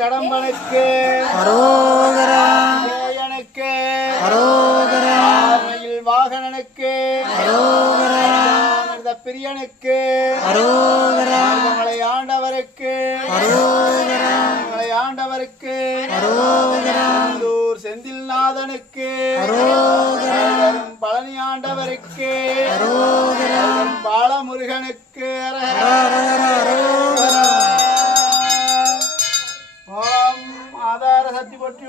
கடம்பனுக்கு அரோகரா கடம்பனுக்கு அரோகரா வாகனனுக்கு. அரோகரா அமிர்த பிரியனுக்கு. அரோகரா மலை ஆண்டவருக்கு. அரோகரா மலை ஆண்டவருக்கு. அரோகரா செந்தூர் செந்தில்நாதனுக்கு. பழனி ஆண்டவருக்கு.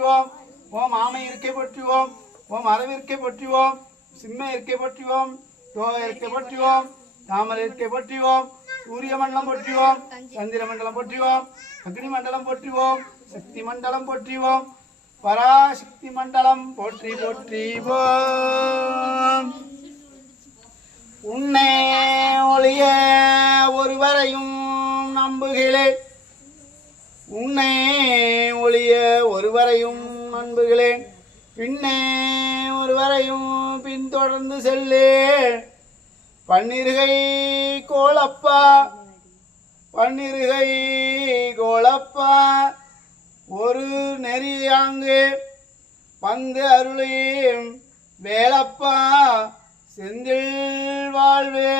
போற்றுவோம் ஓம் ஆமை இருக்கை போற்றுவோம். ஓம் அரவிற்கை போற்றுவோம். சிம்ம இருக்கை போற்றுவோம். யோக இருக்கை போற்றுவோம். தாமரை இருக்கை போற்றுவோம். சூரிய மண்டலம் போற்றுவோம். சந்திர மண்டலம் போற்றுவோம். அக்னி மண்டலம் போற்றுவோம். சக்தி மண்டலம் போற்றுவோம். பராசக்தி மண்டலம் போற்றி போற்றி போம். உன்னை ஒளிய ஒருவரையும் நம்புகிறேன். உன்னே ஒளிய ஒருவரையும் அன்புகளேன். பின்னே ஒருவரையும் பின்தொடர்ந்து செல்லே. பன்னிருகை கோலப்பா. பன்னிருகை கோலப்பா. ஒரு நெறியாங்கு பந்து அருளையும் வேலப்பா. செந்தில் வாழ்வே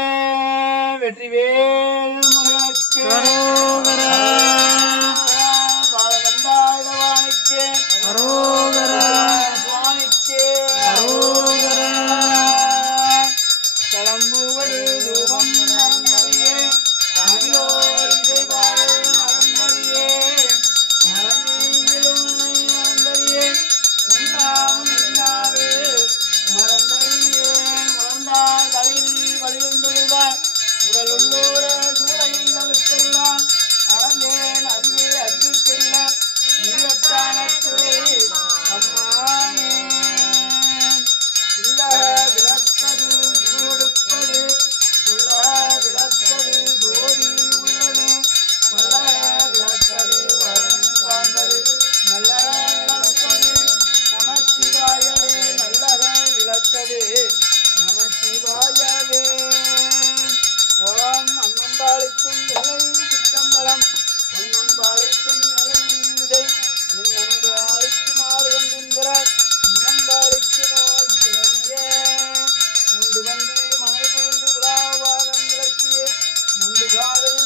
வெற்றிவேல் முருகனுக்கு. Hallelujah.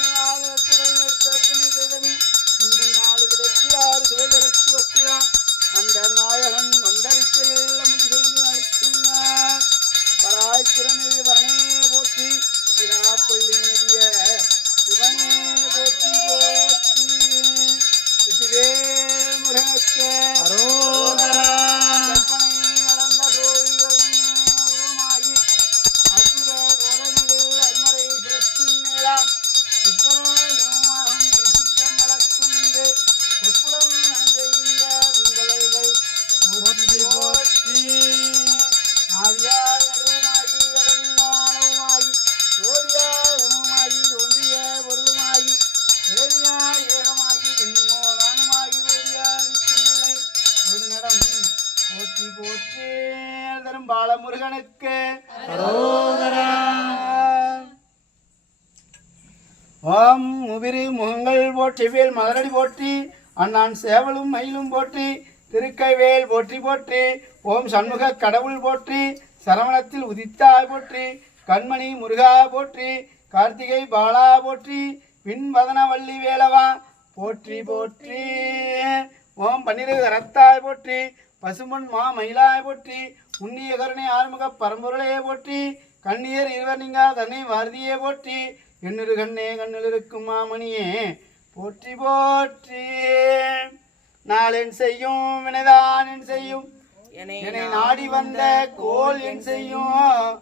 தரும் பாலமுருகனுக்கு. ஓம் முபிரி முகங்கள் போற்றி வேல் மலரடி போற்றி அண்ணான் சேவலும் மயிலும் போற்றி திருக்கைவேல் போற்றி போற்றி ஓம் சண்முக கடவுள் போற்றி சரவணத்தில் உதித்தாய் போற்றி கண்மணி முருகா போற்றி கார்த்திகை பாலா போற்றி பின்வதன வள்ளி வேலவா போற்றி போற்றி. ஓம் பன்னிரு கரத்தாய் போற்றி பசுமன் மா மயிலாய் போற்றி உன்னிய கருணை ஆறுமுக பரம்பொருளையே போற்றி கண்ணியர் இருவர் நீங்கா தன்னை வாரதியே போற்றி எண்ணிரு கண்ணே கண்ணில் இருக்கும் மாமணியே போற்றி போற்றி. நாளென் செய்யும் வினைதான் என் செய்யும். என்னை நாடி வந்த கோல் என் செய்யும்.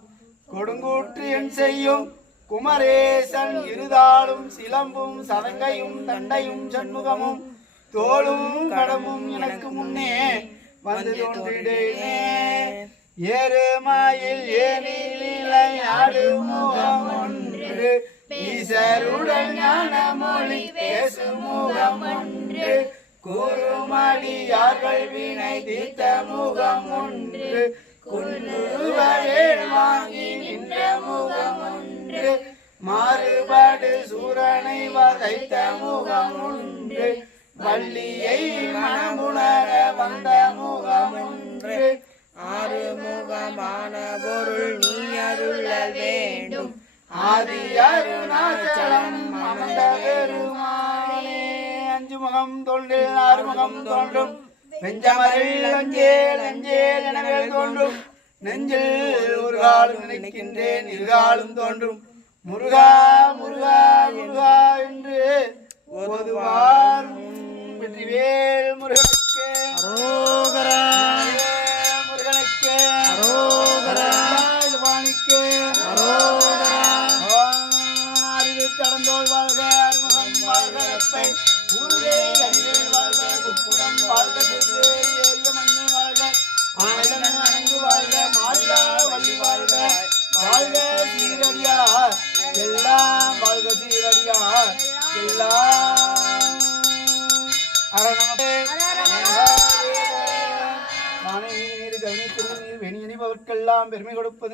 கொடுங்கூற்று என் செய்யும். குமரேசன் இருதாளும் சிலம்பும் சதங்கையும் தண்டையும் சண்முகமும் தோளும் கடமும் எனக்கு முன்னே. வந்து தோன்றிடேனே எருமாயில் ஏனிலை ஆடும் முகம் ஒன்று ஈசருடன் ஞான மொழி பேசும் முகம் ஒன்று கூறுமடியார்கள் வினை தீர்த்த முகம் ஒன்று குன்றுவரேன் வாங்கி நின்ற முகம் ஒன்று மாறுபாடு சூரனை வகைத்த முகம் ஒன்று வள்ளியை மனமுணர வந்த முகம் ஒன்று ஆறுமுகமான பொருள் நீ அருள வேண்டும். ஆதி அருணாச்சலம் அமர்ந்த பெருமானே. அஞ்சு முகம் தோன்றில் ஆறுமுகம் தோன்றும். நெஞ்சமரில் அஞ்சேல் அஞ்சேல் எனவேல் தோன்றும். நெஞ்சில் ஒரு காலம் நினைக்கின்றேன் இருகாலும் தோன்றும். முருகா முருகா முருகா என்று ஓதுவார் வெற்றிவேல் முருகனுக்கு அரோகரா முருகனுக்கு அரோகரா வாணிக்கு அரோகரா அறிவு கடந்தோள் வாழ்க அறுமுகம் வாழ்க வெப்பை ஊரே அறிவேல் வாழ்க குப்புடம் வாழ்க ஏரிய மண்ணே வாழ்க ஆனந்தன் அணங்கு வாழ்க மாறிலா வள்ளி வாழ்க வாழ்க சீரடியா எல்லாம் வாழ்க சீரடியா எல்லாம் மக்களுக்கெல்லாம் பெருமை கொடுப்பது